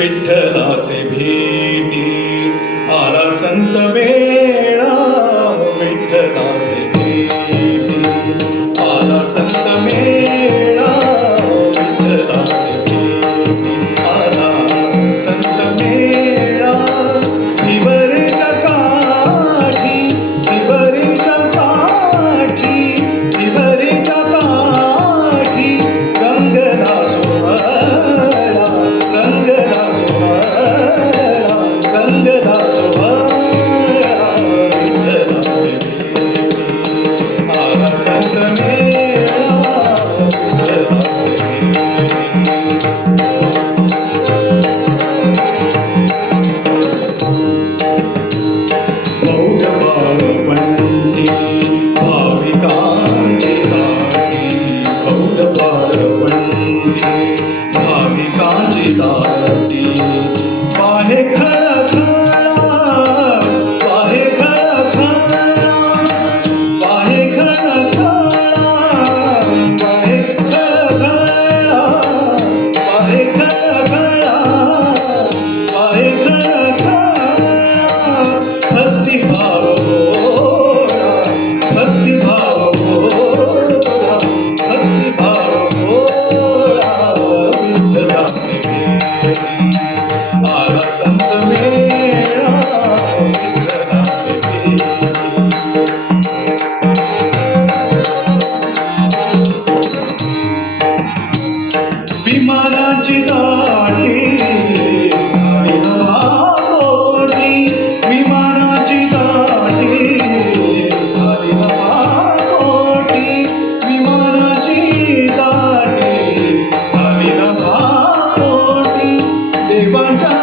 विठ्ठलाचे भेटी आला संत मेळा, विठ्ठलाचे भेटी आला संत मेळा, विठ्ठलाचे भेटी आला संत मेळा. विवरेच्या काठी, विवरेच्या काठी, विवरेच्या काठी रंगला सोहळा, रंगला सोहळा, रंगला सोहळा. विठ्ठलाचे भेटी आला संत मेळा, विठ्ठलाचे बाळवंटी भाविकांची दाटी, बाळवंटी भाविकांची दाटी. पाहे खळखळा, पाहे खळखळा, पाहे खळखळा, पाहे खळखळा, पाहे खळखळा, पाहे खळखळा. भक्तिभाव भोळा, भक्तिभाव भोळा, भक्तिभाव भोळा. विठ्ठलाचे भेटी आला संत मेळा, विठ्ठलाचे भेटी. विमानाची दाटी झाली भागोटी, विमानाची दाटी झाली भागोटी, विमानाची दाटी झाली भागोटी. देवाच्या